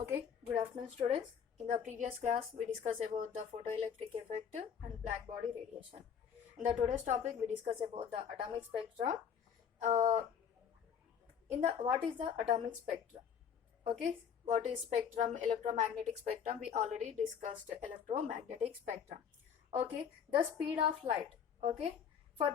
Okay, good afternoon, students. In the previous class, we discussed about the photoelectric effect and black body radiation. In the today's topic, we discuss about the atomic spectra. Uh, what is the atomic spectrum? Okay, what is spectrum? Electromagnetic spectrum. We already discussed electromagnetic spectrum. Okay, the speed of light. Okay, for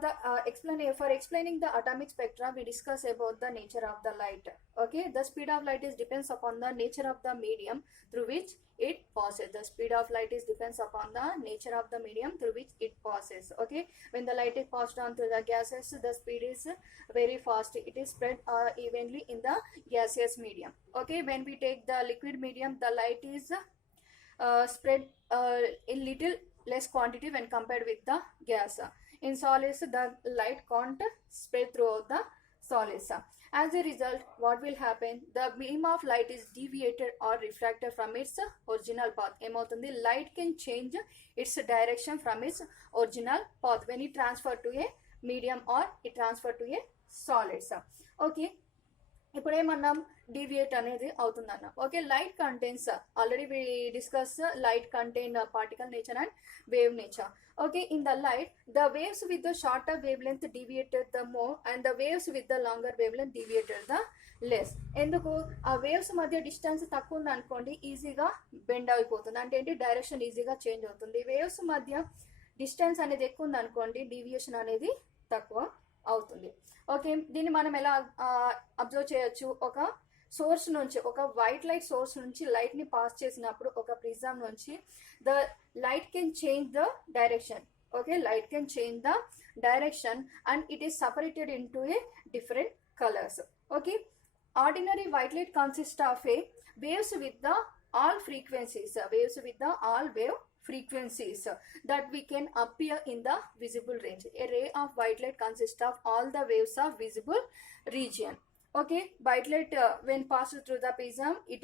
explaining the atomic spectrum, we discuss about the nature of the light. Okay, the speed of light is depends upon the nature of the medium through which it passes. The speed of light is depends upon the nature of the medium through which it passes. Okay, when the light is passed on through the gases, the speed is very fast. It is spread evenly in the gaseous medium. Okay, when we take the liquid medium, the light is spread in little less quantity when compared with the gas. In solids, the light can't spread throughout the solids. As a result, what will happen? The beam of light is deviated or refracted from its original path. The light can change its direction from its original path when it transferred to a medium or it transferred to a solids. Okay. ఇప్పుడు ఏమన్నాం deviate అనేది అవుతుందన్నాం. Okay, light contains already we discuss light contain particle nature and wave nature. Okay, in the light the waves with the shorter wavelength deviated the more and the waves with the longer wavelength deviated the less. ఎందుకు? ఆ వేవ్స్ మధ్య డిస్టెన్స్ తక్కువ ఉంది అనుకోండి, ఈజీగా బెండ్ అయిపోతుంది. అంటే ఏంటి? డైరెక్షన్ ఈజీగా చేంజ్ అవుతుంది. వేవ్స్ మధ్య డిస్టెన్స్ అనేది ఎక్కువ ఉంది అనుకోండి, డీవియేషన్ అనేది తక్కువ అవుతుంది. ఓకే, దీన్ని మనం ఎలా అబ్జర్వ్ చేయొచ్చు? ఒక సోర్స్ నుంచి, ఒక వైట్ లైట్ సోర్స్ నుంచి లైట్ ని పాస్ చేసినప్పుడు ఒక ప్రిజం నుంచి the light can change the direction. Okay, light can change the direction and it is separated in to a different colours. Okay, ordinary white light consist of A waves with the all frequencies, all wave frequencies that we can appear in the visible range. A ray of white light consists of all the waves of visible region. Okay, white light when passed through the prism, it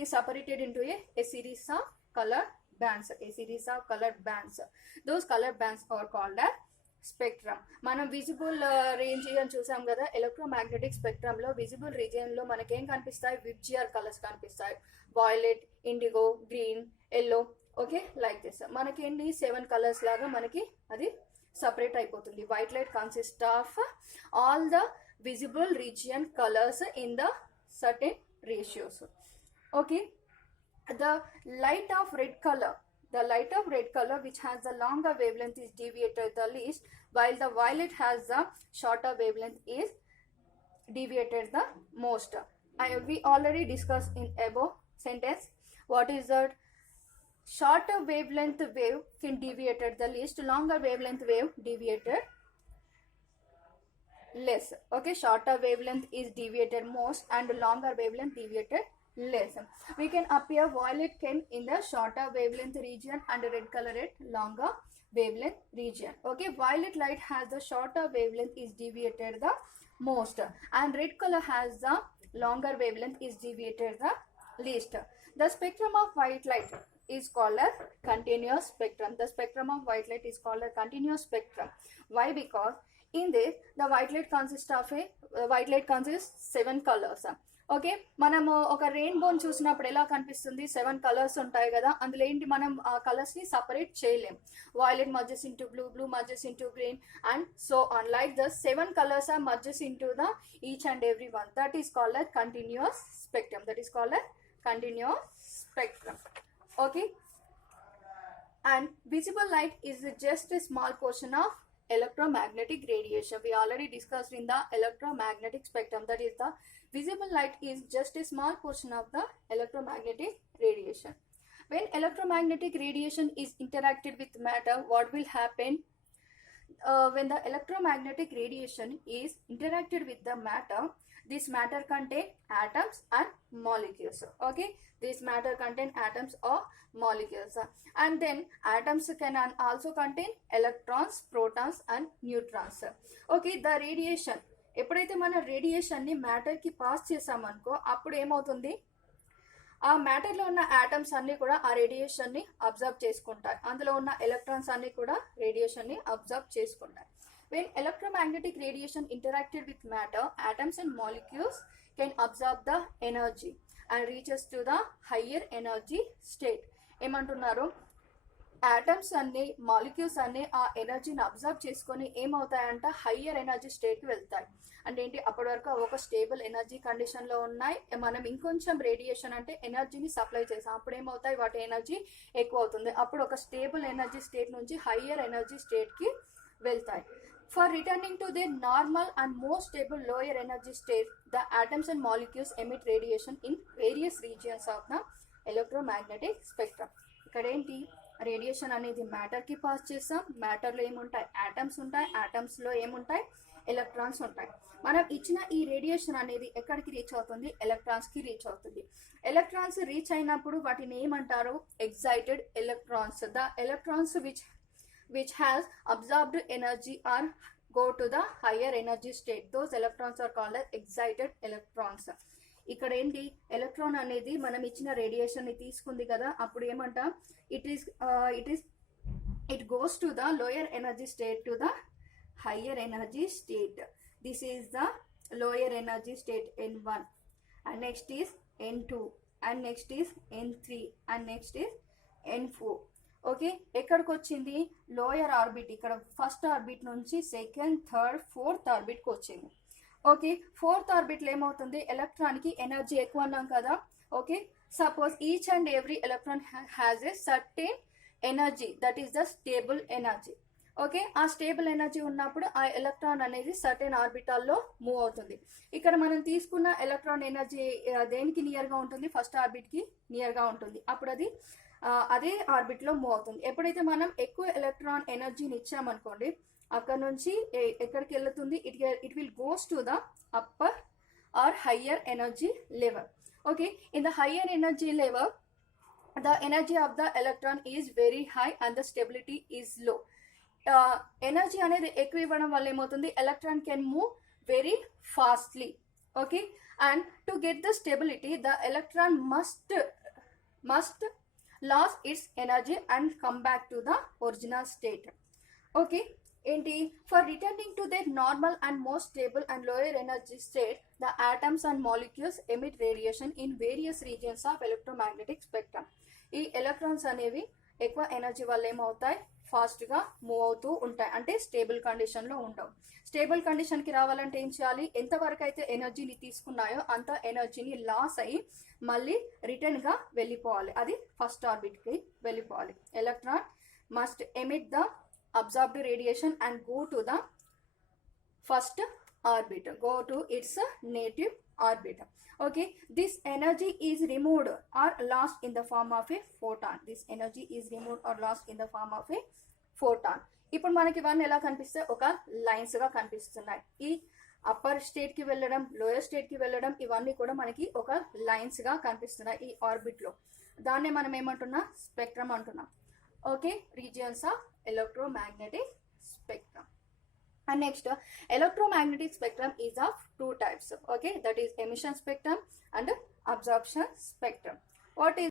is separated into a series of colored bands. Those colored bands are called as spectrum. మనం visible region చూసాం కదా, electromagnetic spectrum లో visible region లో మనకేం కనిపిస్తాయి? VIBGYOR colours కనిపిస్తాయి. Violet, IndiGo, green, yellow. Okay, like this. మనకేంటి 7 కలర్స్ లాగా మనకి అది సపరేట్ అయిపోతుంది. White light consist of all the visible region colours in the certain ratios. Okay, the light of red colour, which has the longer wavelength, is deviated the least, while the violet has the shorter wavelength is deviated the most. We already discussed in above sentence. What is that? Shorter wavelength wave can deviated the least, longer wavelength wave deviated less. Okay, shorter wavelength is deviated most and longer wavelength deviated less. We can appear violet can in the shorter wavelength region and red color at longer wavelength region. Okay, violet light has the shorter wavelength is deviated the most and red color has the longer wavelength is deviated the least. The spectrum of white light is called a continuous spectrum. The spectrum of white light is called a continuous spectrum. Why? Because in this the white light consists 7 colors. Okay, మనము ఒక రెయిన్బోని చూసినప్పుడు ఎలా కనిపిస్తుంది? 7 కలర్స్ ఉంటాయి కదా, అందులో ఏంటి? మనం ఆ కలర్స్ ని సపరేట్ చేయలేం. Violet merges into blue, blue merges into green and so on. Like the 7 colours are merges into the each and every one. That is called a continuous spectrum. Okay, and visible light is just a small portion of electromagnetic radiation. We already discussed in the electromagnetic spectrum, that is the visible light is just a small portion of the electromagnetic radiation. When electromagnetic radiation is interacted with matter, what will happen? When the electromagnetic radiation is interacted with the matter, this matter contain atoms and molecules. Okay, this matter contain atoms or molecules, and then atoms can also contain electrons, protons and neutrons. Okay, the radiation, ఎప్పుడైతే మన రేడియేషన్ ని మ్యాటర్ కి పాస్ చేసామనుకో, అప్పుడు ఏమవుతుంది? ఆ మ్యాటర్ లో ఉన్న ఆటమ్స్ అన్ని కూడా ఆ రేడియేషన్ ని అబ్జర్వ్ చేసుకుంటాయి. అందులో ఉన్న ఎలక్ట్రాన్స్ అన్ని కూడా రేడియేషన్ ని అబ్జర్వ్ చేసుకుంటాయి. When electromagnetic radiation interacted with matter, atoms and molecules can absorb the energy and reaches to the higher energy state. ఏమంటున్నారు, ఆటమ్స్ అన్ని మాలిక్యూల్స్ అన్ని ఆ ఎనర్జీని అబ్జర్వ్ చేసుకొని ఏమవుతాయంట, హయ్యర్ ఎనర్జీ స్టేట్కి వెళ్తాయి. అంటే ఏంటి, అప్పటి వరకు ఒక స్టేబుల్ ఎనర్జీ కండిషన్లో ఉన్నాయి, మనం ఇంకొంచెం రేడియేషన్ అంటే ఎనర్జీని సప్లై చేసాం, అప్పుడు ఏమవుతాయి, వాటి ఎనర్జీ ఎక్కువ అవుతుంది, అప్పుడు ఒక స్టేబుల్ ఎనర్జీ స్టేట్ నుంచి హయ్యర్ ఎనర్జీ స్టేట్కి వెళ్తాయి. For returning to their normal and more stable lower energy state, the atoms and molecules emit radiation in various regions of the electromagnetic spectrum. ఇక్కడ ఏంటి, రేడియేషన్ అనేది మ్యాటర్కి పాస్ చేస్తాం, మ్యాటర్లో ఏముంటాయి, యాటమ్స్ ఉంటాయి, యాటమ్స్లో ఏముంటాయి, ఎలక్ట్రాన్స్ ఉంటాయి. మనం ఇచ్చిన ఈ రేడియేషన్ అనేది ఎక్కడికి రీచ్ అవుతుంది, ఎలక్ట్రాన్స్కి రీచ్ అవుతుంది. ఎలక్ట్రాన్స్ రీచ్ అయినప్పుడు వాటిని ఏమంటారు, excited electrons. The electrons which has absorbed energy or go to the higher energy state, those electrons are called as excited electrons. ఇక్కడ ఏంటి, ఎలక్ట్రాన్ అనేది మనం ఇచ్చిన రేడియేషన్ ని తీసుకుంది కదా, అప్పుడు ఏమంటాం, it goes to the lower energy state to the higher energy state. This is the lower energy state N1, and next is N2, and next is N3, and next is N4. Okay, ఎక్కడికి వచ్చింది, lower orbit, ఇక్కడ first orbit నుంచి second, third, fourth ఆర్బిట్కి వచ్చింది. Okay, fourth ఆర్బిట్లో ఏమవుతుంది, ఎలక్ట్రాన్కి ఎనర్జీ ఎక్కువ అన్నాం కదా. Okay, suppose each and every electron has a certain energy, that is the stable energy. Okay, ఆ స్టేబుల్ ఎనర్జీ ఉన్నప్పుడు ఆ ఎలక్ట్రాన్ అనేది సర్టెన్ ఆర్బిటాల్లో మూవ్ అవుతుంది. ఇక్కడ మనం తీసుకున్న ఎలక్ట్రాన్ ఎనర్జీ దేనికి నియర్గా ఉంటుంది, ఫస్ట్ ఆర్బిట్కి నియర్గా ఉంటుంది, అప్పుడు అది అదే ఆర్బిట్లో మూవ్ అవుతుంది. ఎప్పుడైతే మనం ఎక్కువ ఎలక్ట్రాన్ ఎనర్జీని ఇచ్చామనుకోండి, అక్కడ నుంచి ఎక్కడికి వెళ్తుంది, it will goes to the upper or higher energy level. Okay, in the higher energy level the energy of the electron is very high and the stability is low. Energy అనేది ఎక్కువ ఇవ్వడం వల్ల ఏమవుతుంది, electron can move very fastly. Okay, and to get the stability the electron must lose its energy and come back to the original state. Okay, ఏంటి, for returning to their normal and more stable and lower energy state, the atoms and molecules emit radiation in various regions of electromagnetic spectrum. ఈ ఎలక్ట్రాన్స్ అనేవి ఎక్కువ ఎనర్జీ వల్ల ఏమవుతాయి, ఫాస్ట్గా మూవ్ అవుతూ ఉంటాయి, అంటే స్టేబుల్ కండిషన్లో ఉండవు. స్టేబుల్ కండిషన్కి రావాలంటే ఏం చేయాలి, ఎంతవరకు అయితే ఎనర్జీని తీసుకున్నాయో అంత ఎనర్జీని లాస్ అయ్యి మళ్ళీ రిటర్న్గా వెళ్ళిపోవాలి, అది ఫస్ట్ ఆర్బిట్కి వెళ్ళిపోవాలి. Electron must emit the absorbed radiation and go to the first orbit, go to its native orbit. Okay, this energy is removed or lost in the form of a photon. This energy is removed or lost in the form of a photon. ఇప్పుడు మనకి ఇవన్నీ ఎలా కనిపిస్తాయి, ఒక లైన్స్ గా కనిపిస్తున్నాయి. ఈ upper state కి వెళ్ళడం, లోయర్ స్టేట్ కి వెళ్ళడం, ఇవన్నీ కూడా మనకి ఒక లైన్స్ గా కనిపిస్తున్నాయి ఈ ఆర్బిట్ లో. దాన్నే మనం ఏమంటున్నాం, స్పెక్ట్రమ్ అంటున్నాం. Okay, regions of electromagnetic spectrum. And next, electromagnetic spectrum is of two types. Okay, that is emission spectrum and absorption spectrum. What is